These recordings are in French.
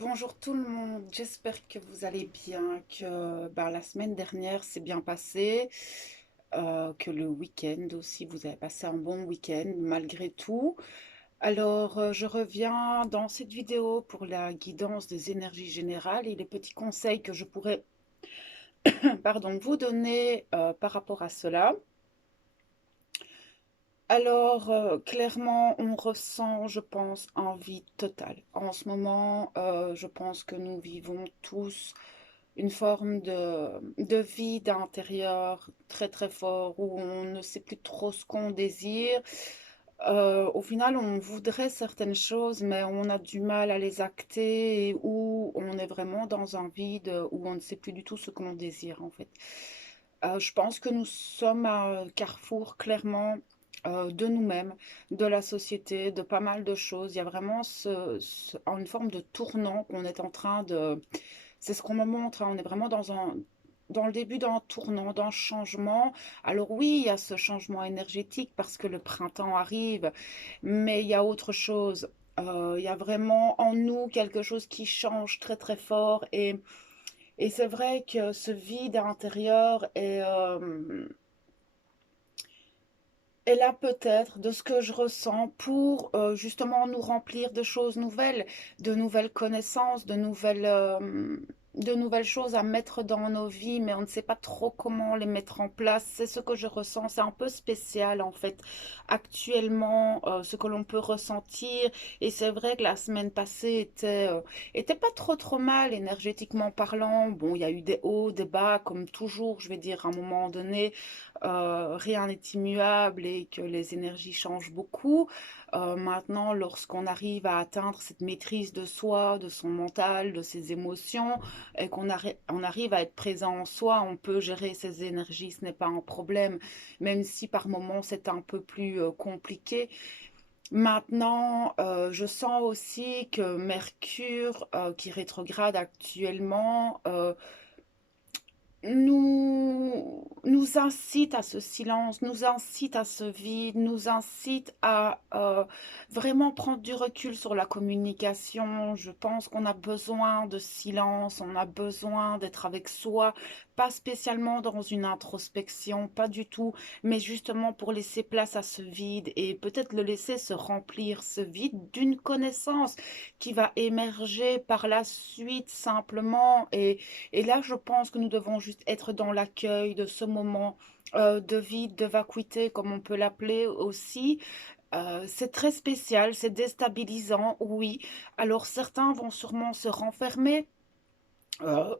Bonjour tout le monde, j'espère que vous allez bien, que la semaine dernière s'est bien passée, que le week-end aussi, vous avez passé un bon week-end malgré tout. Alors, je reviens dans cette vidéo pour la guidance des énergies générales et les petits conseils que je pourrais vous donner par rapport à cela. Alors, clairement, on ressent, je pense, un vide total. En ce moment, je pense que nous vivons tous une forme de vide intérieur très très fort où on ne sait plus trop ce qu'on désire. Au final, on voudrait certaines choses, mais on a du mal à les acter et où on est vraiment dans un vide où on ne sait plus du tout ce que l'on désire en fait. Je pense que nous sommes à un carrefour clairement de nous-mêmes, de la société, de pas mal de choses. Il y a vraiment une forme de tournant qu'on est en train de, c'est ce qu'on me montre, hein. On est vraiment dans le début d'un tournant, d'un changement. Alors oui, il y a ce changement énergétique parce que le printemps arrive, mais il y a autre chose. Il y a vraiment en nous quelque chose qui change très très fort et c'est vrai que ce vide intérieur est là peut-être de ce que je ressens pour justement nous remplir de choses nouvelles, de nouvelles connaissances, de nouvelles choses à mettre dans nos vies, mais on ne sait pas trop comment les mettre en place. C'est ce que je ressens. C'est un peu spécial en fait actuellement, ce que l'on peut ressentir. Et c'est vrai que la semaine passée était pas trop trop mal énergétiquement parlant. Bon, il y a eu des hauts, des bas, comme toujours, je vais dire à un moment donné rien n'est immuable et que les énergies changent beaucoup. Maintenant, lorsqu'on arrive à atteindre cette maîtrise de soi, de son mental, de ses émotions, et on arrive à être présent en soi, on peut gérer ses énergies, ce n'est pas un problème, même si par moments c'est un peu plus compliqué. Maintenant, je sens aussi que Mercure, qui rétrograde actuellement, nous incite à ce silence, nous incite à ce vide, nous incite à vraiment prendre du recul sur la communication. Je pense qu'on a besoin de silence, on a besoin d'être avec soi, pas spécialement dans une introspection, pas du tout, mais justement pour laisser place à ce vide et peut-être le laisser se remplir, ce vide d'une connaissance qui va émerger par la suite simplement et là, je pense que nous devons juste être dans l'accueil de ce moment de vide, de vacuité, comme on peut l'appeler aussi. C'est très spécial, c'est déstabilisant, oui. Alors certains vont sûrement se renfermer. euh,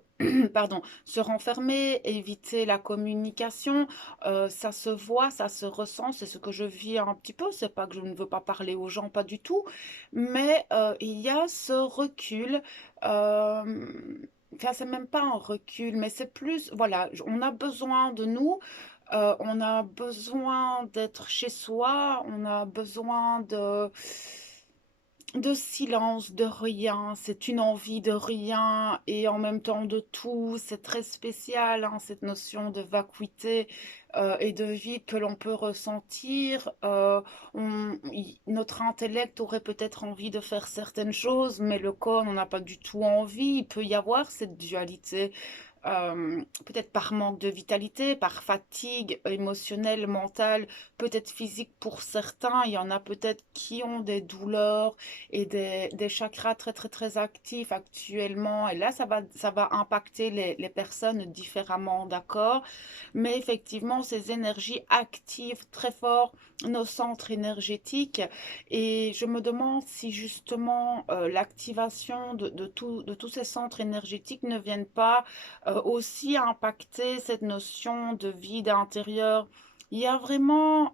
se renfermer, éviter la communication, ça se voit, ça se ressent, c'est ce que je vis un petit peu, c'est pas que je ne veux pas parler aux gens, pas du tout, mais il y a ce recul, enfin c'est même pas un recul, mais c'est plus, voilà, on a besoin de nous, on a besoin d'être chez soi, on a besoin de silence, de rien, c'est une envie de rien et en même temps de tout. C'est très spécial, hein, cette notion de vacuité et de vide que l'on peut ressentir. Notre intellect aurait peut-être envie de faire certaines choses, mais le corps n'en a pas du tout envie. Il peut y avoir cette dualité. Peut-être par manque de vitalité, par fatigue émotionnelle, mentale, peut-être physique pour certains. Il y en a peut-être qui ont des douleurs et des chakras très très très actifs actuellement. Et là, ça va impacter les personnes différemment, d'accord? Mais effectivement, ces énergies activent très fort nos centres énergétiques. Et je me demande si justement l'activation de tous ces centres énergétiques ne viennent pas aussi impacter cette notion de vide intérieur. Il y a vraiment...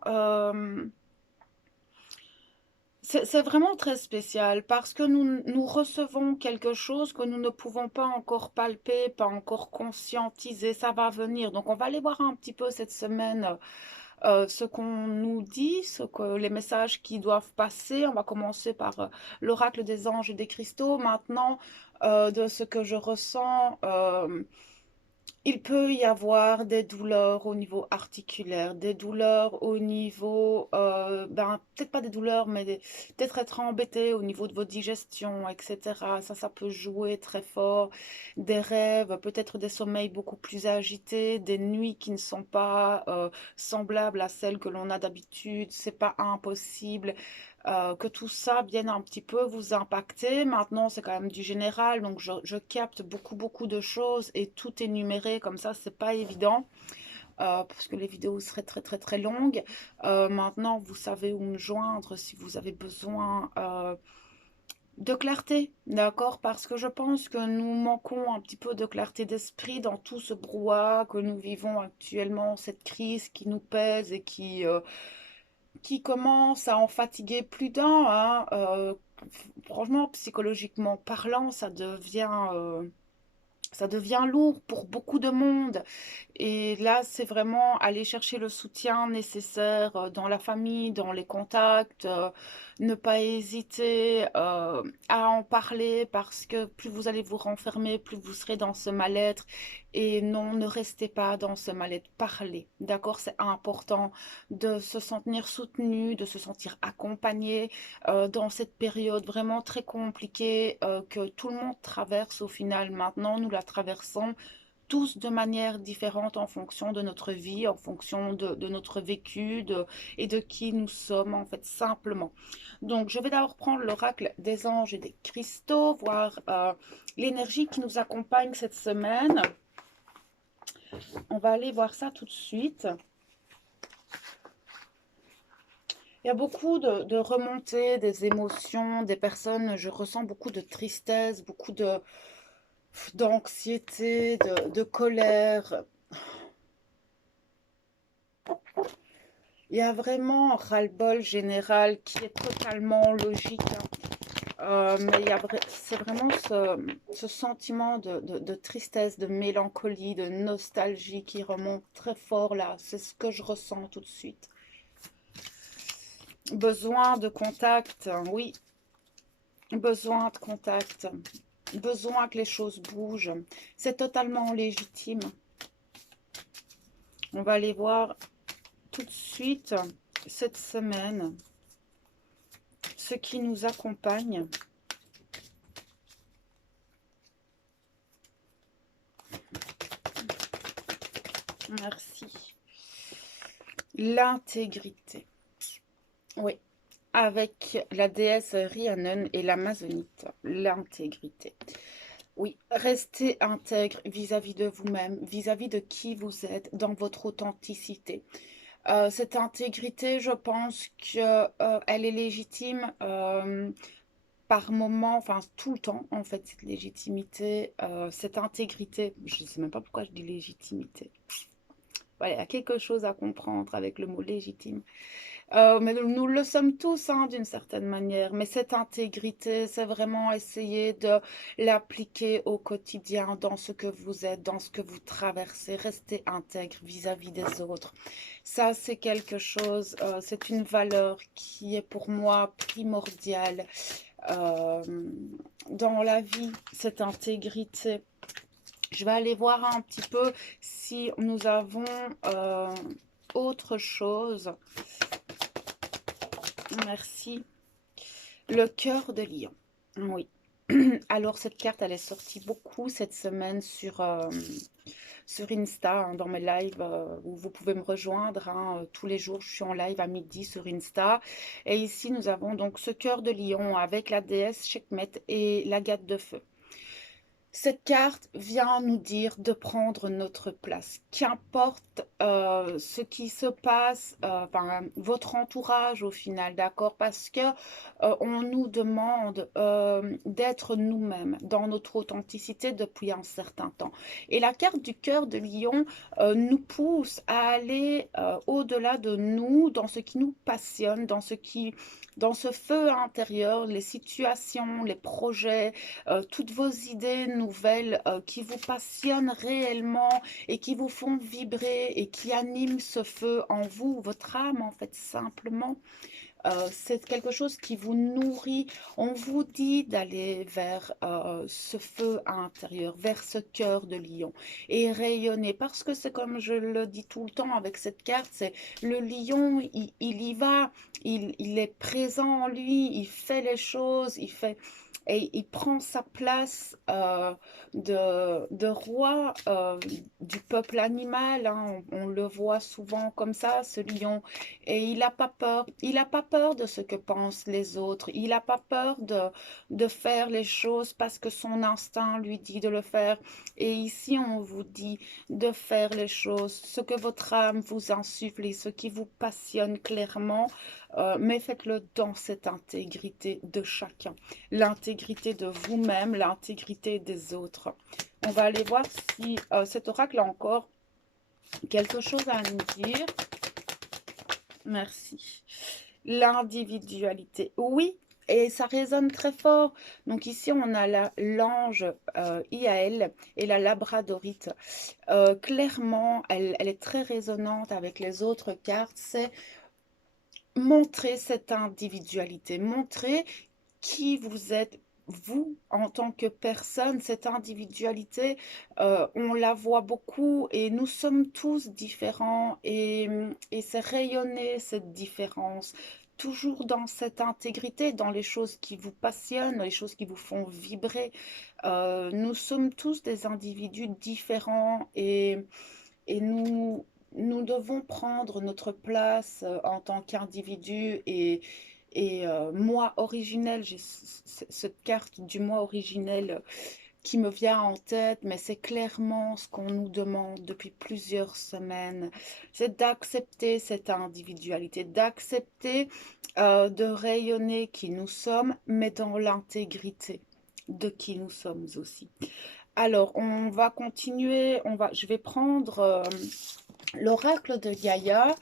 c'est vraiment très spécial parce que nous recevons quelque chose que nous ne pouvons pas encore palper, pas encore conscientiser. Ça va venir. Donc, on va aller voir un petit peu cette semaine ce qu'on nous dit, les messages qui doivent passer. On va commencer par l'oracle des anges et des cristaux. Maintenant, de ce que je ressens. Il peut y avoir des douleurs au niveau articulaire, des douleurs au niveau, ben, peut-être pas des douleurs, mais peut-être être embêté au niveau de votre digestion, etc. Ça peut jouer très fort. Des rêves, peut-être des sommeils beaucoup plus agités, des nuits qui ne sont pas semblables à celles que l'on a d'habitude. C'est pas impossible que tout ça vienne un petit peu vous impacter. Maintenant, c'est quand même du général, donc je capte beaucoup de choses et tout est numéré comme ça, c'est pas évident. Parce que les vidéos seraient très longues. Maintenant, vous savez où me joindre si vous avez besoin de clarté, d'accord? Parce que je pense que nous manquons un petit peu de clarté d'esprit dans tout ce brouhaha que nous vivons actuellement, cette crise qui nous pèse et qui commence à en fatiguer plus d'un, hein. Franchement, psychologiquement parlant, ça devient lourd pour beaucoup de monde. Et là, c'est vraiment aller chercher le soutien nécessaire dans la famille, dans les contacts, ne pas hésiter à en parler parce que plus vous allez vous renfermer, plus vous serez dans ce mal-être. Et non, ne restez pas dans ce mal-être. Parlez, d'accord? C'est important de se sentir soutenu, de se sentir accompagné dans cette période vraiment très compliquée que tout le monde traverse au final. Maintenant, nous la traversons tous de manière différente en fonction de notre vie, en fonction de notre vécu et de qui nous sommes en fait simplement. Donc je vais d'abord prendre l'oracle des anges et des cristaux, voir l'énergie qui nous accompagne cette semaine. On va aller voir ça tout de suite. Il y a beaucoup de remontées, des émotions, des personnes, je ressens beaucoup de tristesse, beaucoup d'anxiété, de colère. Il y a vraiment un ras-le-bol général qui est totalement logique, hein. Mais c'est vraiment ce sentiment de tristesse, de mélancolie, de nostalgie qui remonte très fort là. C'est ce que je ressens tout de suite. Besoin de contact, oui. Besoin de contact. Besoin que les choses bougent. C'est totalement légitime. On va aller voir tout de suite cette semaine ce qui nous accompagne. Merci. L'intégrité. Oui, avec la déesse Rhiannon et l'Amazonite. L'intégrité. Oui, restez intègre vis-à-vis de vous-même, vis-à-vis de qui vous êtes, dans votre authenticité. Cette intégrité, je pense que elle est légitime par moment, enfin tout le temps, en fait, cette légitimité, cette intégrité. Je ne sais même pas pourquoi je dis légitimité. Voilà, il y a quelque chose à comprendre avec le mot légitime. Mais nous le sommes tous, hein, d'une certaine manière. Mais cette intégrité, c'est vraiment essayer de l'appliquer au quotidien, dans ce que vous êtes, dans ce que vous traversez. Restez intègre vis-à-vis des autres. Ça, c'est quelque chose, c'est une valeur qui est pour moi primordiale euh, dans la vie, cette intégrité. Je vais aller voir un petit peu si nous avons autre chose. Merci. Le cœur de lion. Oui. Alors, cette carte, elle est sortie beaucoup cette semaine sur Insta, hein, dans mes lives où vous pouvez me rejoindre. Hein, tous les jours, je suis en live à midi sur Insta. Et ici, nous avons donc ce cœur de lion avec la déesse Sekhmet et l'agate de feu. Cette carte vient nous dire de prendre notre place. Qu'importe ce qui se passe, enfin, votre entourage au final, d'accord? Parce que on nous demande d'être nous-mêmes dans notre authenticité depuis un certain temps. Et la carte du cœur de lion nous pousse à aller au-delà de nous, dans ce qui nous passionne, dans ce feu intérieur, les situations, les projets, toutes vos idées nouvelles qui vous passionnent réellement et qui vous font vibrer et qui animent ce feu en vous, votre âme en fait simplement. c'est quelque chose qui vous nourrit. On vous dit d'aller vers ce feu intérieur, vers ce cœur de lion et rayonner. Parce que c'est comme je le dis tout le temps avec cette carte, c'est le lion, il y va, il est présent en lui, il fait les choses, il fait et il prend sa place de roi du peuple animal, hein. On le voit souvent comme ça, ce lion. Et il n'a pas peur. Il n'a pas peur de ce que pensent les autres. Il n'a pas peur de faire les choses parce que son instinct lui dit de le faire. Et ici, on vous dit de faire les choses, ce que votre âme vous insuffle et ce qui vous passionne clairement, mais faites-le dans cette intégrité de chacun, l'intégrité de vous-même, l'intégrité des autres. On va aller voir si cet oracle a encore quelque chose à nous dire. Merci. L'individualité. Oui, et ça résonne très fort. Donc ici, on a l'ange Iaël et la labradorite. Clairement, elle est très résonante avec les autres cartes. C'est montrer cette individualité, montrer qui vous êtes, vous, en tant que personne. Cette individualité, on la voit beaucoup et nous sommes tous différents et c'est rayonner cette différence, toujours dans cette intégrité, dans les choses qui vous passionnent, les choses qui vous font vibrer. Nous sommes tous des individus différents et nous devons prendre notre place en tant qu'individu et moi originel, j'ai cette carte du moi originel qui me vient en tête, mais c'est clairement ce qu'on nous demande depuis plusieurs semaines. C'est d'accepter cette individualité, d'accepter de rayonner qui nous sommes, mais dans l'intégrité de qui nous sommes aussi. Alors, on va continuer, je vais prendre l'oracle de Gaïa,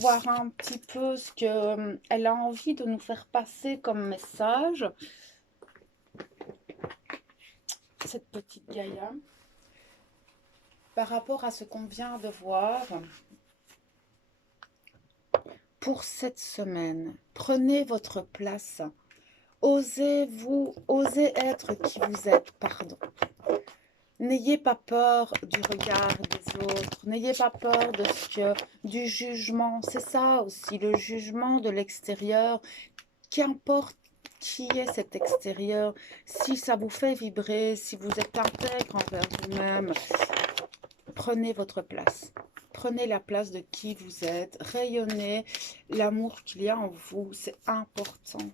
voir un petit peu ce qu'elle a envie de nous faire passer comme message. Cette petite Gaïa, par rapport à ce qu'on vient de voir, pour cette semaine, prenez votre place. Osez être qui vous êtes, pardon. N'ayez pas peur du regard des autres, n'ayez pas peur du jugement. C'est ça aussi, le jugement de l'extérieur. Qu'importe qui est cet extérieur, si ça vous fait vibrer, si vous êtes intègre envers vous-même, prenez votre place. Prenez la place de qui vous êtes, rayonnez l'amour qu'il y a en vous, c'est important.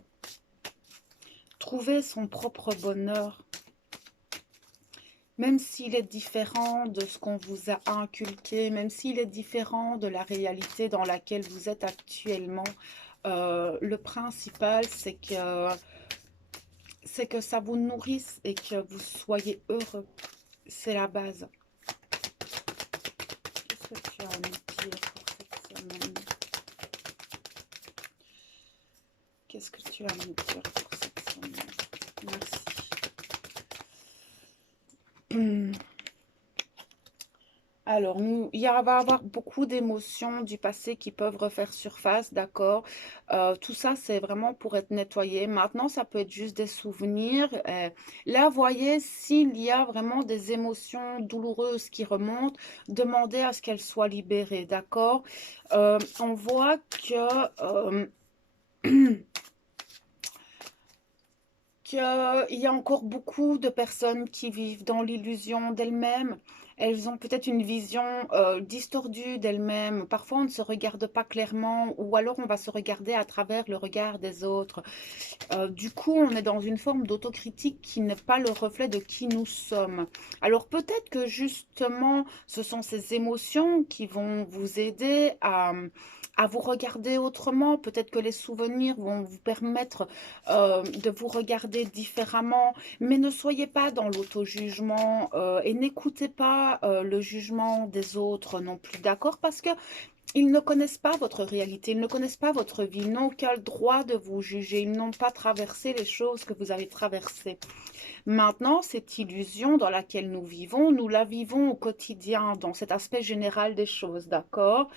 Trouvez son propre bonheur. Même s'il est différent de ce qu'on vous a inculqué, même s'il est différent de la réalité dans laquelle vous êtes actuellement, le principal, c'est que ça vous nourrisse et que vous soyez heureux. C'est la base. Qu'est-ce que tu as à nous dire pour cette semaine? Qu'est-ce que tu as à nous dire pour cette semaine? Merci. Alors, il va y avoir beaucoup d'émotions du passé qui peuvent refaire surface, d'accord? Tout ça, c'est vraiment pour être nettoyé. Maintenant, ça peut être juste des souvenirs. Là, voyez, s'il y a vraiment des émotions douloureuses qui remontent, demandez à ce qu'elles soient libérées, d'accord? On voit que... qu'il y a encore beaucoup de personnes qui vivent dans l'illusion d'elles-mêmes. Elles ont peut-être une vision distordue d'elles-mêmes. Parfois, on ne se regarde pas clairement ou alors on va se regarder à travers le regard des autres. Du coup, on est dans une forme d'autocritique qui n'est pas le reflet de qui nous sommes. Alors peut-être que justement, ce sont ces émotions qui vont vous aider à vous regarder autrement. Peut-être que les souvenirs vont vous permettre de vous regarder différemment, mais ne soyez pas dans l'auto-jugement et n'écoutez pas le jugement des autres non plus, d'accord? Parce que ils ne connaissent pas votre réalité, ils ne connaissent pas votre vie, ils n'ont aucun droit de vous juger, ils n'ont pas traversé les choses que vous avez traversées. Maintenant, cette illusion dans laquelle nous la vivons au quotidien, dans cet aspect général des choses, d'accord?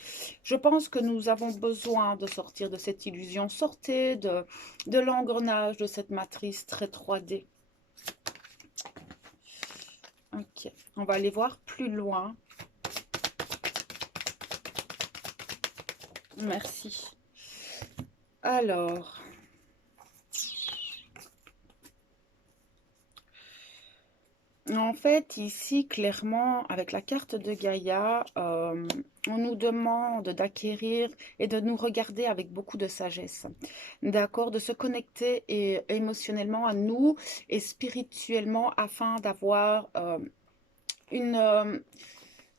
Je pense que nous avons besoin de sortir de cette illusion. Sortez de l'engrenage de cette matrice très 3D. Ok, on va aller voir plus loin. Merci. Alors, en fait, ici, clairement, avec la carte de Gaïa, on nous demande d'acquérir et de nous regarder avec beaucoup de sagesse, d'accord, de se connecter émotionnellement à nous et spirituellement afin d'avoir une,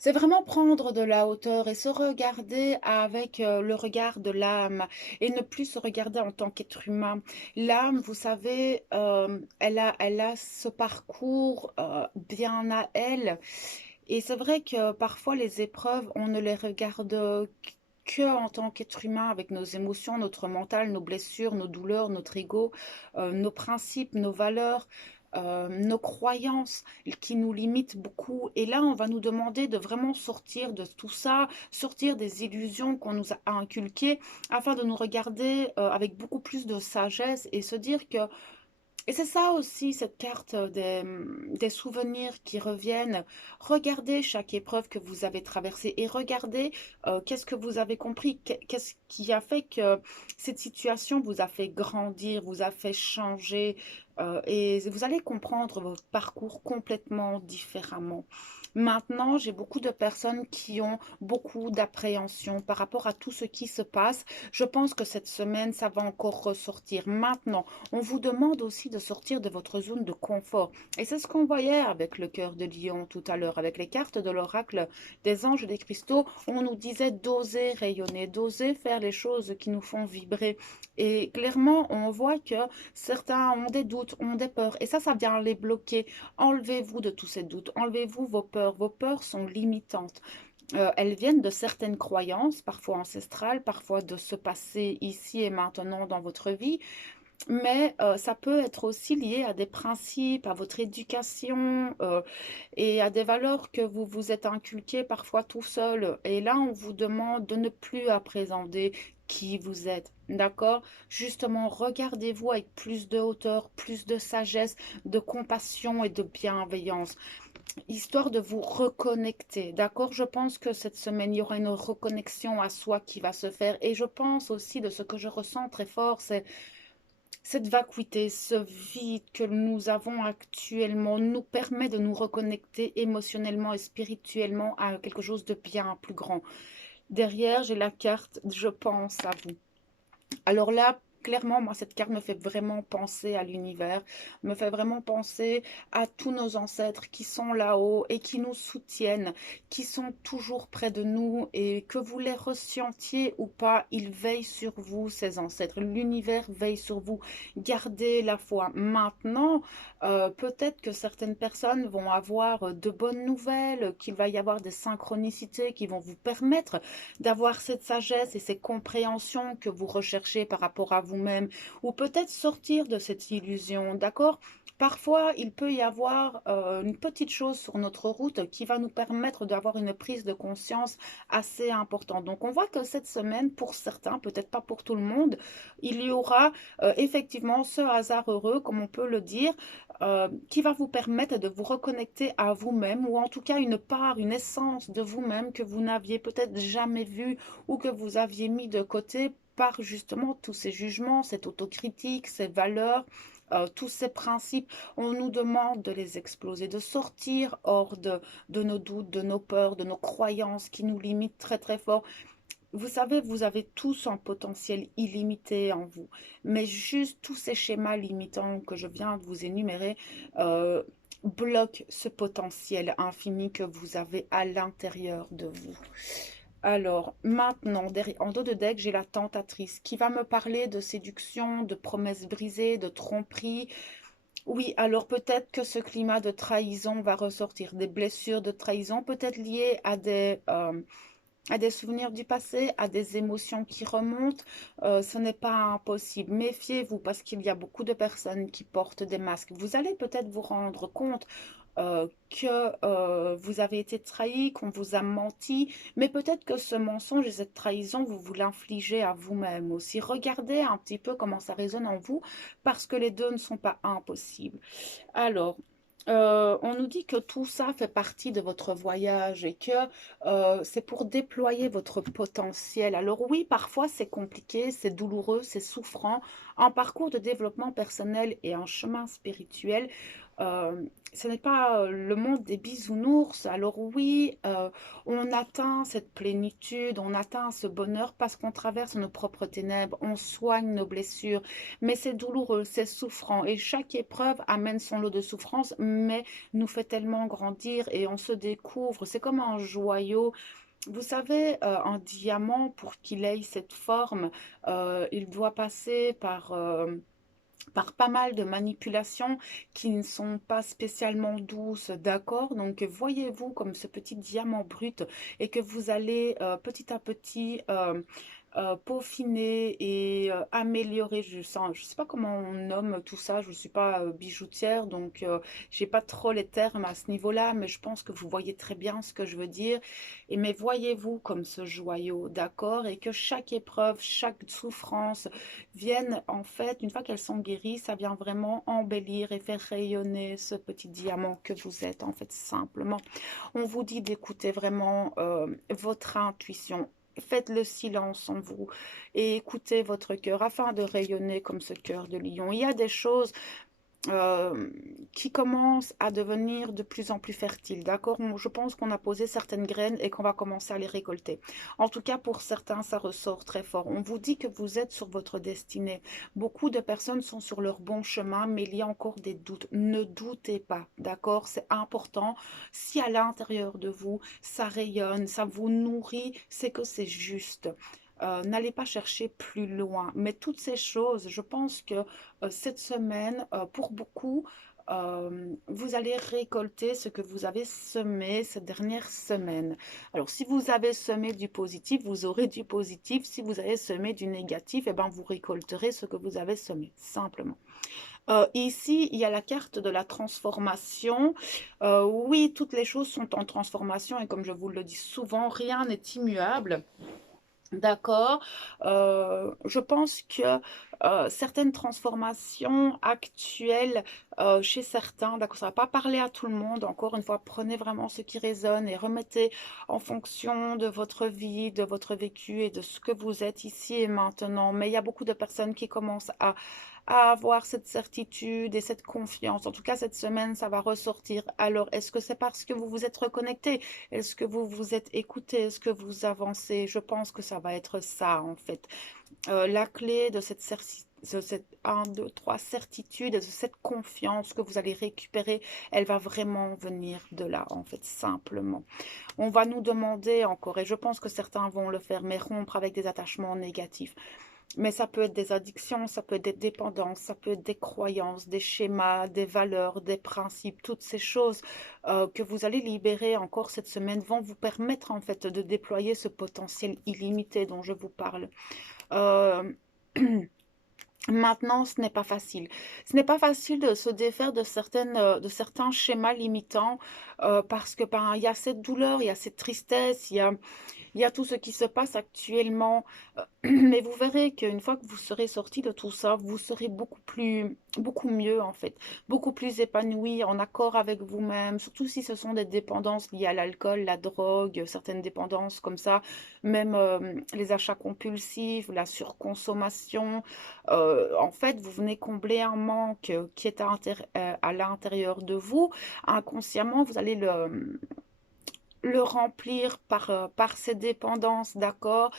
c'est vraiment prendre de la hauteur et se regarder avec le regard de l'âme et ne plus se regarder en tant qu'être humain. L'âme, vous savez, elle a ce parcours bien à elle. Et c'est vrai que parfois les épreuves, on ne les regarde que en tant qu'être humain avec nos émotions, notre mental, nos blessures, nos douleurs, notre ego, nos principes, nos valeurs. Nos croyances qui nous limitent beaucoup. Et là, on va nous demander de vraiment sortir de tout ça, sortir des illusions qu'on nous a inculquées, afin de nous regarder avec beaucoup plus de sagesse et se dire que et c'est ça aussi, cette carte des souvenirs qui reviennent. Regardez chaque épreuve que vous avez traversée et regardez qu'est-ce que vous avez compris, qu'est-ce qui a fait que cette situation vous a fait grandir, vous a fait changer et vous allez comprendre votre parcours complètement différemment. Maintenant, j'ai beaucoup de personnes qui ont beaucoup d'appréhension par rapport à tout ce qui se passe. Je pense que cette semaine, ça va encore ressortir. Maintenant, on vous demande aussi de sortir de votre zone de confort. Et c'est ce qu'on voyait avec le cœur de lion tout à l'heure, avec les cartes de l'oracle des anges et des cristaux. On nous disait d'oser rayonner, d'oser faire les choses qui nous font vibrer. Et clairement, on voit que certains ont des doutes, ont des peurs. Et ça vient les bloquer. Enlevez-vous de tous ces doutes, enlevez-vous vos peurs. Vos peurs sont limitantes. Elles viennent de certaines croyances, parfois ancestrales, parfois de ce passé ici et maintenant dans votre vie. Mais ça peut être aussi lié à des principes, à votre éducation et à des valeurs que vous vous êtes inculquées parfois tout seul. Et là, on vous demande de ne plus appréhender qui vous êtes. D'accord? Justement, regardez-vous avec plus de hauteur, plus de sagesse, de compassion et de bienveillance, histoire de vous reconnecter. D'accord? Je pense que cette semaine, il y aura une reconnexion à soi qui va se faire. Et je pense aussi de ce que je ressens très fort, c'est cette vacuité, ce vide que nous avons actuellement nous permet de nous reconnecter émotionnellement et spirituellement à quelque chose de bien plus grand. Derrière, j'ai la carte «Je pense à vous». Alors là, clairement, moi, cette carte me fait vraiment penser à l'univers, me fait vraiment penser à tous nos ancêtres qui sont là-haut et qui nous soutiennent, qui sont toujours près de nous et que vous les ressentiez ou pas, ils veillent sur vous, ces ancêtres. L'univers veille sur vous. Gardez la foi. Maintenant, peut-être que certaines personnes vont avoir de bonnes nouvelles, qu'il va y avoir des synchronicités qui vont vous permettre d'avoir cette sagesse et ces compréhensions que vous recherchez par rapport à vous-même, ou peut-être sortir de cette illusion, d'accord? Parfois, il peut y avoir une petite chose sur notre route qui va nous permettre d'avoir une prise de conscience assez importante. Donc, on voit que cette semaine, pour certains, peut-être pas pour tout le monde, il y aura effectivement ce hasard heureux, comme on peut le dire, qui va vous permettre de vous reconnecter à vous-même, ou en tout cas une part, une essence de vous-même que vous n'aviez peut-être jamais vue ou que vous aviez mis de côté par justement tous ces jugements, cette autocritique, ces valeurs, tous ces principes. On nous demande de les exploser, de sortir hors de nos doutes, de nos peurs, de nos croyances qui nous limitent très très fort. Vous savez, vous avez tous un potentiel illimité en vous, mais juste tous ces schémas limitants que je viens de vous énumérer euh, bloquent ce potentiel infini que vous avez à l'intérieur de vous. Alors, maintenant, en dos de deck, j'ai la tentatrice qui va me parler de séduction, de promesses brisées, de tromperie. Oui, alors peut-être que ce climat de trahison va ressortir, des blessures de trahison, peut-être liées à à des souvenirs du passé, à des émotions qui remontent, ce n'est pas impossible. Méfiez-vous parce qu'il y a beaucoup de personnes qui portent des masques. Vous allez peut-être vous rendre compte que vous avez été trahi, qu'on vous a menti, mais peut-être que ce mensonge et cette trahison, vous vous l'infligez à vous-même aussi. Regardez un petit peu comment ça résonne en vous, parce que les deux ne sont pas impossibles. Alors, on nous dit que tout ça fait partie de votre voyage et que c'est pour déployer votre potentiel. Alors oui, parfois c'est compliqué, c'est douloureux, c'est souffrant. Un parcours de développement personnel et un chemin spirituel, euh, ce n'est pas le monde des bisounours. Alors oui, on atteint cette plénitude, on atteint ce bonheur parce qu'on traverse nos propres ténèbres, on soigne nos blessures, mais c'est douloureux, c'est souffrant et chaque épreuve amène son lot de souffrance, mais nous fait tellement grandir et on se découvre. C'est comme un joyau. Vous savez, un diamant, pour qu'il ait cette forme, il doit passer par pas mal de manipulations qui ne sont pas spécialement douces, d'accord? Donc voyez-vous comme ce petit diamant brut et que vous allez petit à petit peaufiner et améliorer. Je sais pas comment on nomme tout ça, je ne suis pas bijoutière, donc j'ai pas trop les termes à ce niveau-là, mais je pense que vous voyez très bien ce que je veux dire. Et mais voyez-vous comme ce joyau, d'accord? Et que chaque épreuve, chaque souffrance, viennent en fait, une fois qu'elles sont guéries, ça vient vraiment embellir et faire rayonner ce petit diamant que vous êtes en fait simplement. On vous dit d'écouter vraiment votre intuition. Faites le silence en vous et écoutez votre cœur afin de rayonner comme ce cœur de lion. Il y a des choses euh, qui commence à devenir de plus en plus fertile. D'accord? Je pense qu'on a posé certaines graines et qu'on va commencer à les récolter. En tout cas, pour certains, ça ressort très fort. On vous dit que vous êtes sur votre destinée. Beaucoup de personnes sont sur leur bon chemin, mais il y a encore des doutes. Ne doutez pas. D'accord? C'est important. Si à l'intérieur de vous, ça rayonne, ça vous nourrit, c'est que c'est juste. N'allez pas chercher plus loin. Mais toutes ces choses, je pense que cette semaine, pour beaucoup, vous allez récolter ce que vous avez semé cette dernière semaine. Alors, si vous avez semé du positif, vous aurez du positif. Si vous avez semé du négatif, eh ben, vous récolterez ce que vous avez semé, simplement. Ici, il y a la carte de la transformation. Oui, toutes les choses sont en transformation et comme je vous le dis souvent, rien n'est immuable. D'accord. Je pense que certaines transformations actuelles chez certains, d'accord, ça ne va pas parler à tout le monde. Encore une fois, prenez vraiment ce qui résonne et remettez en fonction de votre vie, de votre vécu et de ce que vous êtes ici et maintenant. Mais il y a beaucoup de personnes qui commencent à avoir cette certitude et cette confiance. En tout cas, cette semaine, ça va ressortir. Alors, est-ce que c'est parce que vous vous êtes reconnecté? Est-ce que vous vous êtes écouté? Est-ce que vous avancez? Je pense que ça va être ça, en fait. La clé de cette 1, 2, 3 certitude et de cette confiance que vous allez récupérer, elle va vraiment venir de là, en fait, simplement. On va nous demander encore, et je pense que certains vont le faire, mais rompre avec des attachements négatifs. Mais ça peut être des addictions, ça peut être des dépendances, ça peut être des croyances, des schémas, des valeurs, des principes. Toutes ces choses que vous allez libérer encore cette semaine vont vous permettre en fait de déployer ce potentiel illimité dont je vous parle. Euh, Maintenant, ce n'est pas facile. Ce n'est pas facile de se défaire de certains schémas limitants parce que ben, il y a cette douleur, il y a cette tristesse, il y a tout ce qui se passe actuellement, mais vous verrez qu'une fois que vous serez sorti de tout ça, vous serez beaucoup mieux en fait, beaucoup plus épanoui, en accord avec vous-même, surtout si ce sont des dépendances liées à l'alcool, la drogue, certaines dépendances comme ça, même les achats compulsifs, la surconsommation. En fait, vous venez combler un manque qui est à l'intérieur de vous. Inconsciemment, vous allez le remplir par ses dépendances, d'accord?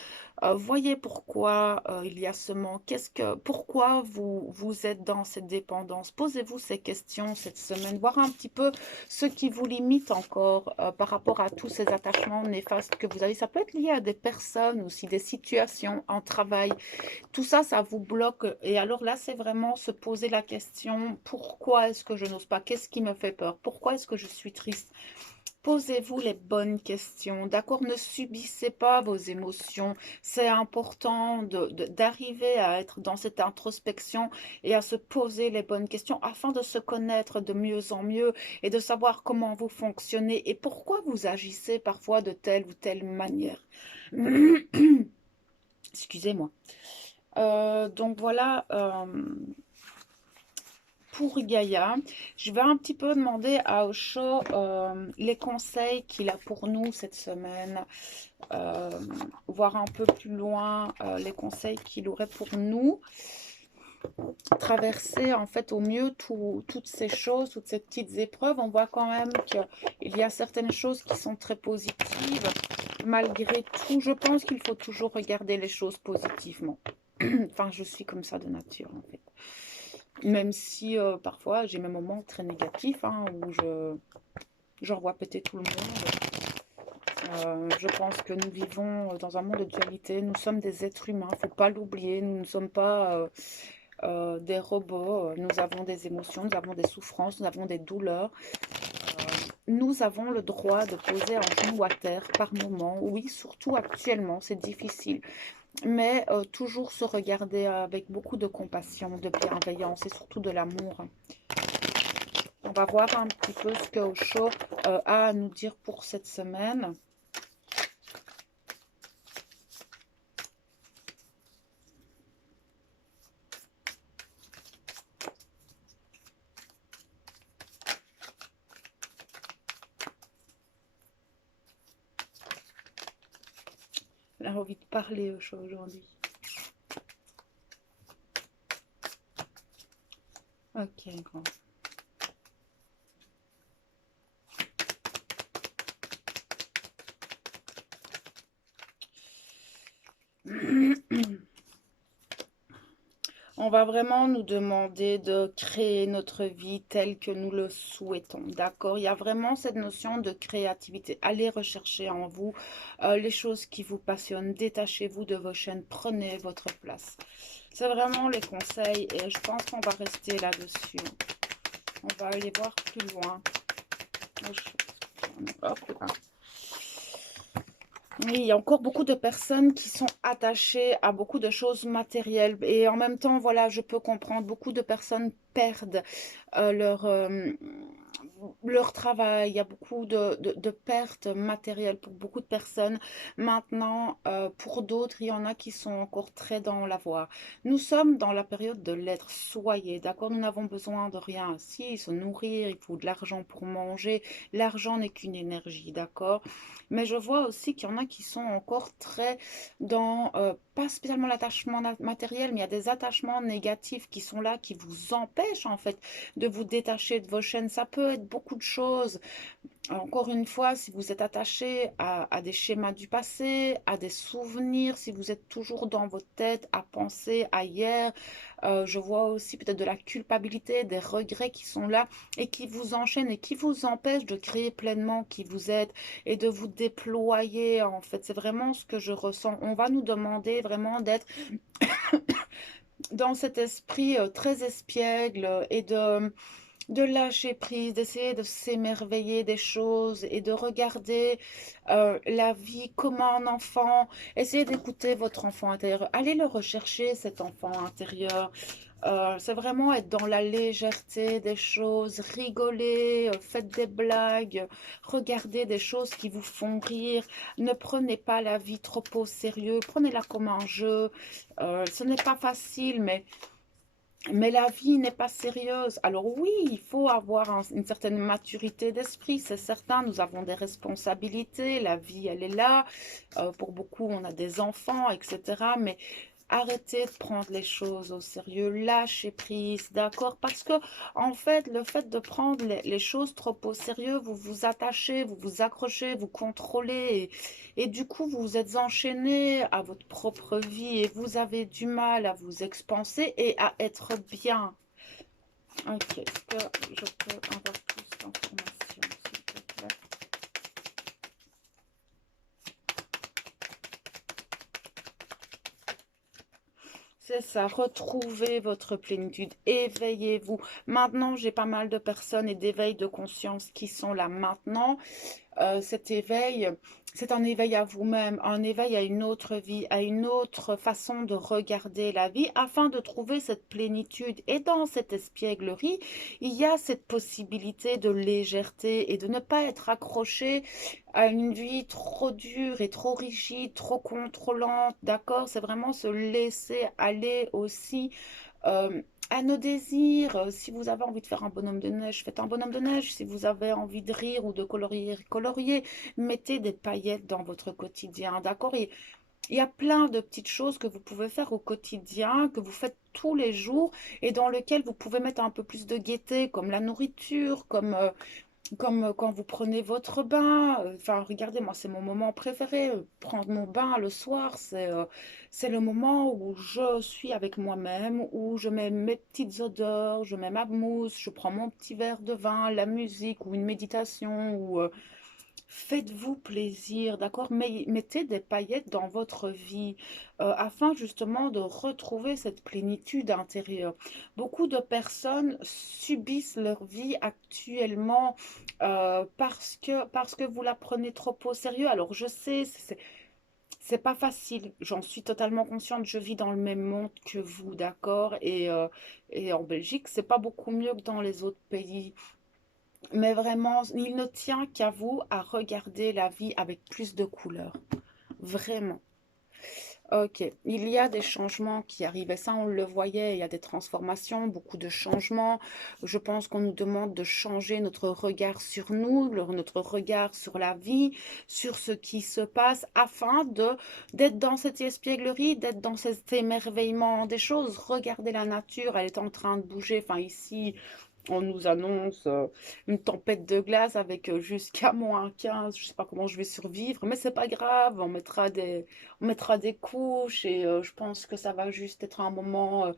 Voyez pourquoi il y a ce manque. Pourquoi vous êtes dans cette dépendance? Posez-vous ces questions cette semaine, voir un petit peu ce qui vous limite encore par rapport à tous ces attachements néfastes que vous avez. Ça peut être lié à des personnes aussi, des situations en travail. Tout ça, ça vous bloque. Et alors là, c'est vraiment se poser la question, pourquoi est-ce que je n'ose pas? Qu'est-ce qui me fait peur? Pourquoi est-ce que je suis triste? Posez-vous les bonnes questions, d'accord? Ne subissez pas vos émotions. C'est important d'arriver à être dans cette introspection et à se poser les bonnes questions afin de se connaître de mieux en mieux et de savoir comment vous fonctionnez et pourquoi vous agissez parfois de telle ou telle manière. Excusez-moi. Donc voilà, pour Gaïa, je vais un petit peu demander à Osho les conseils qu'il a pour nous cette semaine, euh, voir un peu plus loin les conseils qu'il aurait pour nous, traverser en fait au mieux toutes ces choses, toutes ces petites épreuves. On voit quand même qu'il y a certaines choses qui sont très positives. Malgré tout, je pense qu'il faut toujours regarder les choses positivement. Enfin, je suis comme ça de nature en fait. Même si parfois j'ai mes moments très négatifs hein, où j'en vois péter tout le monde. Je pense que nous vivons dans un monde de dualité. Nous sommes des êtres humains, il ne faut pas l'oublier. Nous ne sommes pas des robots. Nous avons des émotions, nous avons des souffrances, nous avons des douleurs. Nous avons le droit de poser un genou à terre par moment. Oui, surtout actuellement, c'est difficile. Mais toujours se regarder avec beaucoup de compassion, de bienveillance et surtout de l'amour. On va voir un petit peu ce que Osho a à nous dire pour cette semaine. J'ai envie de parler Osho aujourd'hui. Ok, grand. On va vraiment nous demander de créer notre vie telle que nous le souhaitons, d'accord? Il y a vraiment cette notion de créativité. Allez rechercher en vous les choses qui vous passionnent. Détachez-vous de vos chaînes. Prenez votre place. C'est vraiment les conseils et je pense qu'on va rester là-dessus. On va aller voir plus loin. Hop là. Oui, il y a encore beaucoup de personnes qui sont attachées à beaucoup de choses matérielles. Et en même temps, voilà, je peux comprendre, beaucoup de personnes perdent leur travail. Il y a beaucoup de pertes matérielles pour beaucoup de personnes. Maintenant, pour d'autres, il y en a qui sont encore très dans la voie. Nous sommes dans la période de l'être. Soyez, d'accord? Nous n'avons besoin de rien. Si, se nourrir, il faut de l'argent pour manger. L'argent n'est qu'une énergie, d'accord? Mais je vois aussi qu'il y en a qui sont encore très dans, pas spécialement l'attachement matériel, mais il y a des attachements négatifs qui sont là, qui vous empêchent en fait de vous détacher de vos chaînes. Ça peut être beaucoup de choses. Encore une fois, si vous êtes attaché à des schémas du passé, à des souvenirs, si vous êtes toujours dans votre tête à penser à hier, je vois aussi peut-être de la culpabilité, des regrets qui sont là et qui vous enchaînent et qui vous empêchent de créer pleinement qui vous êtes et de vous déployer en fait. C'est vraiment ce que je ressens. On va nous demander vraiment d'être dans cet esprit très espiègle et de lâcher prise, d'essayer de s'émerveiller des choses et de regarder la vie comme un enfant. Essayez d'écouter votre enfant intérieur. Allez le rechercher, cet enfant intérieur. C'est vraiment être dans la légèreté des choses, rigoler, faites des blagues, regardez des choses qui vous font rire. Ne prenez pas la vie trop au sérieux, prenez-la comme un jeu. Ce n'est pas facile, mais la vie n'est pas sérieuse. Alors oui, il faut avoir une certaine maturité d'esprit, c'est certain. Nous avons des responsabilités, la vie, elle est là. Pour beaucoup, on a des enfants, etc. Mais arrêtez de prendre les choses au sérieux, lâchez prise, d'accord? Parce que, en fait, le fait de prendre les choses trop au sérieux, vous vous attachez, vous vous accrochez, vous contrôlez, et du coup, vous vous êtes enchaîné à votre propre vie, et vous avez du mal à vous expanser et à être bien. Ok, est-ce que je peux avoir plus d'informations, s'il te plaît? C'est ça, retrouvez votre plénitude, éveillez-vous. Maintenant, j'ai pas mal de personnes et d'éveil de conscience qui sont là maintenant. cet éveil, c'est un éveil à vous-même, un éveil à une autre vie, à une autre façon de regarder la vie, afin de trouver cette plénitude. Et dans cette espièglerie, il y a cette possibilité de légèreté et de ne pas être accroché à une vie trop dure et trop rigide, trop contrôlante, d'accord? C'est vraiment se laisser aller aussi euh, à nos désirs. Si vous avez envie de faire un bonhomme de neige, faites un bonhomme de neige. Si vous avez envie de rire ou de colorier, colorier. Mettez des paillettes dans votre quotidien, d'accord? Et il y a plein de petites choses que vous pouvez faire au quotidien, que vous faites tous les jours et dans lesquelles vous pouvez mettre un peu plus de gaieté, comme la nourriture, comme quand vous prenez votre bain. Enfin, regardez, moi, c'est mon moment préféré. Prendre mon bain le soir, c'est le moment où je suis avec moi-même, où je mets mes petites odeurs, je mets ma mousse, je prends mon petit verre de vin, la musique ou une méditation ou faites-vous plaisir, d'accord? Mais mettez des paillettes dans votre vie afin justement de retrouver cette plénitude intérieure. Beaucoup de personnes subissent leur vie actuellement parce que vous la prenez trop au sérieux. Alors je sais, c'est pas facile, j'en suis totalement consciente, je vis dans le même monde que vous, d'accord? Et en Belgique, c'est pas beaucoup mieux que dans les autres pays. Mais vraiment, il ne tient qu'à vous à regarder la vie avec plus de couleurs. Vraiment. Ok, il y a des changements qui arrivent et ça on le voyait, il y a des transformations, beaucoup de changements. Je pense qu'on nous demande de changer notre regard sur nous, notre regard sur la vie, sur ce qui se passe afin de d'être dans cette espièglerie, d'être dans cet émerveillement des choses. Regardez la nature, elle est en train de bouger. Enfin ici, on nous annonce une tempête de glace avec jusqu'à -15. Je sais pas comment je vais survivre, mais c'est pas grave. On mettra des couches et je pense que ça va juste être un moment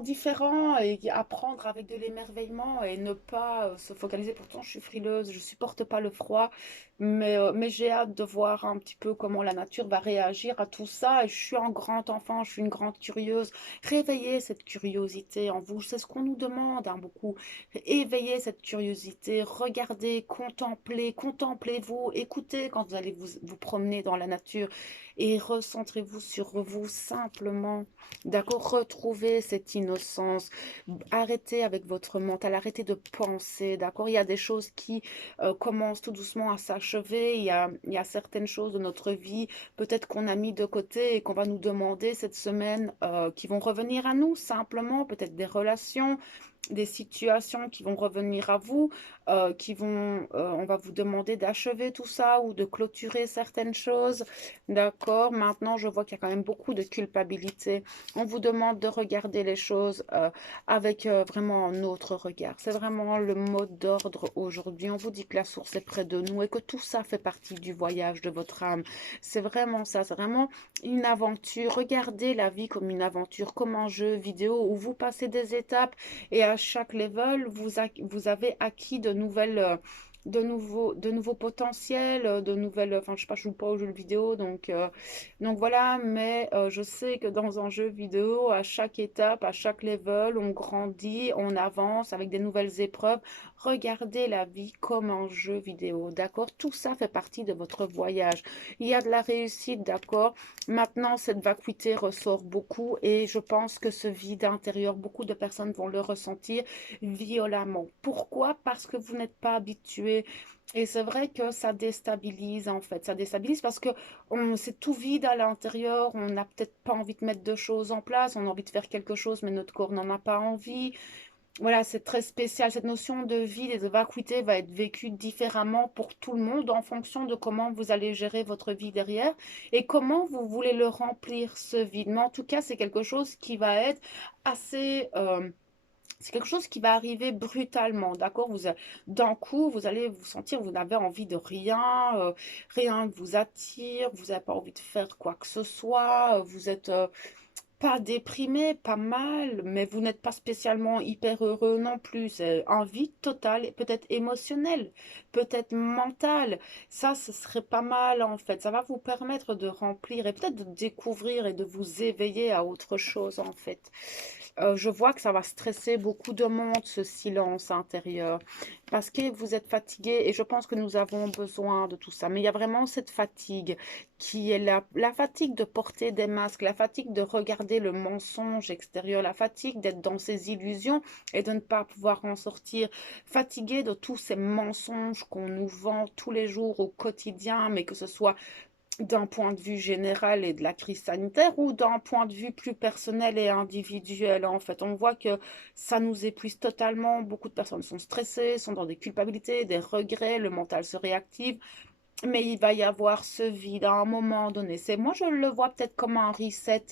différent et apprendre avec de l'émerveillement et ne pas se focaliser. Pourtant, je suis frileuse, je supporte pas le froid, mais j'ai hâte de voir un petit peu comment la nature va réagir à tout ça. Et je suis un grand enfant, je suis une grande curieuse. Réveillez cette curiosité en vous, c'est ce qu'on nous demande hein, beaucoup. Éveillez cette curiosité, regardez, contemplez, contemplez-vous, écoutez quand vous allez vous promener dans la nature et recentrez-vous sur vous simplement. D'accord? Retrouvez cette innocence. Arrêtez avec votre mental. Arrêtez de penser. D'accord? Il y a des choses qui commencent tout doucement à s'achever. Il y a certaines choses de notre vie, peut-être qu'on a mis de côté et qu'on va nous demander cette semaine, qui vont revenir à nous simplement. Peut-être des relations, des situations qui vont revenir à vous, on va vous demander d'achever tout ça ou de clôturer certaines choses. D'accord? Maintenant, je vois qu'il y a quand même beaucoup de culpabilité. On vous demande de regarder les choses avec vraiment un autre regard. C'est vraiment le mot d'ordre aujourd'hui. On vous dit que la source est près de nous et que tout ça fait partie du voyage de votre âme. C'est vraiment ça, c'est vraiment une aventure. Regardez la vie comme une aventure, comme un jeu vidéo où vous passez des étapes et à chaque level, vous avez acquis de nouvelles... de nouveaux potentiels, de nouvelles, enfin je sais pas, je joue pas aux jeux vidéo, donc voilà, mais je sais que dans un jeu vidéo, à chaque étape, à chaque level, on grandit, on avance avec des nouvelles épreuves. Regardez la vie comme un jeu vidéo, d'accord? Tout ça fait partie de votre voyage. Il y a de la réussite, d'accord? Maintenant, cette vacuité ressort beaucoup et je pense que ce vide intérieur, beaucoup de personnes vont le ressentir violemment. Pourquoi? Parce que vous n'êtes pas habitué. Et c'est vrai que ça déstabilise en fait. Ça déstabilise parce que c'est tout vide à l'intérieur. On n'a peut-être pas envie de mettre de choses en place. On a envie de faire quelque chose, mais notre corps n'en a pas envie. Voilà, c'est très spécial. Cette notion de vide et de vacuité va être vécue différemment pour tout le monde en fonction de comment vous allez gérer votre vie derrière et comment vous voulez le remplir, ce vide. Mais en tout cas, c'est quelque chose qui va être assez... c'est quelque chose qui va arriver brutalement, d'accord? D'un coup, vous allez vous sentir, vous n'avez envie de rien, rien ne vous attire, vous n'avez pas envie de faire quoi que ce soit, vous êtes pas déprimé, pas mal, mais vous n'êtes pas spécialement hyper heureux non plus. C'est un vide total, peut-être émotionnel, peut-être mental. Ça, ce serait pas mal en fait. Ça va vous permettre de remplir et peut-être de découvrir et de vous éveiller à autre chose en fait. Je vois que ça va stresser beaucoup de monde, ce silence intérieur, parce que vous êtes fatigué et je pense que nous avons besoin de tout ça. Mais il y a vraiment cette fatigue qui est la fatigue de porter des masques, la fatigue de regarder le mensonge extérieur, la fatigue d'être dans ses illusions et de ne pas pouvoir en sortir, fatigué de tous ces mensonges qu'on nous vend tous les jours au quotidien, mais que ce soit d'un point de vue général et de la crise sanitaire ou d'un point de vue plus personnel et individuel. En fait, on voit que ça nous épuise totalement. Beaucoup de personnes sont stressées, sont dans des culpabilités, des regrets, le mental se réactive. Mais il va y avoir ce vide à un moment donné. C'est moi, je le vois peut-être comme un reset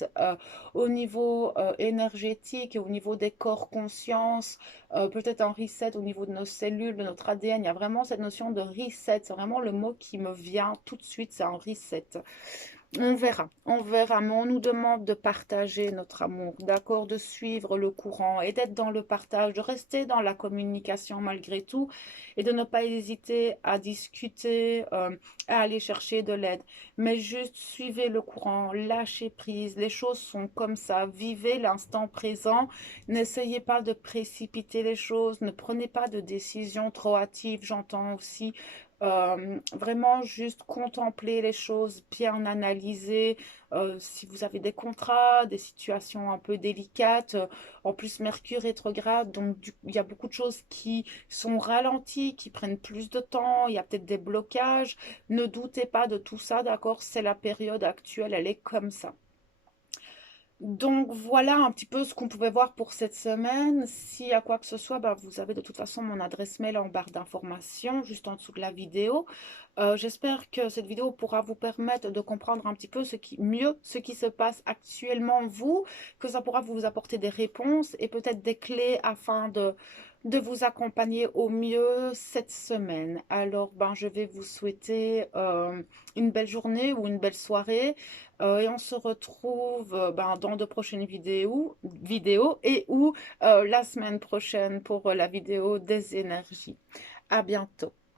au niveau énergétique et au niveau des corps conscience, peut-être un reset au niveau de nos cellules, de notre ADN. Il y a vraiment cette notion de reset. C'est vraiment le mot qui me vient tout de suite, c'est un reset. On verra, mais on nous demande de partager notre amour, d'accord, de suivre le courant et d'être dans le partage, de rester dans la communication malgré tout et de ne pas hésiter à discuter, à aller chercher de l'aide. Mais juste suivez le courant, lâchez prise, les choses sont comme ça, vivez l'instant présent, n'essayez pas de précipiter les choses, ne prenez pas de décisions trop hâtives, j'entends aussi vraiment juste contempler les choses, bien analyser. Si vous avez des contrats, des situations un peu délicates, en plus Mercure rétrograde, donc il y a beaucoup de choses qui sont ralenties, qui prennent plus de temps, il y a peut-être des blocages. Ne doutez pas de tout ça, d'accord? C'est la période actuelle, elle est comme ça. Donc voilà un petit peu ce qu'on pouvait voir pour cette semaine. S'il y a quoi que ce soit, bah, vous avez de toute façon mon adresse mail en barre d'informations, juste en dessous de la vidéo. J'espère que cette vidéo pourra vous permettre de comprendre un petit peu mieux ce qui se passe actuellement vous, que ça pourra vous apporter des réponses et peut-être des clés afin de vous accompagner au mieux cette semaine. Alors, ben, je vais vous souhaiter une belle journée ou une belle soirée. Et on se retrouve ben, dans de prochaines vidéos et ou la semaine prochaine pour la vidéo des énergies. À bientôt.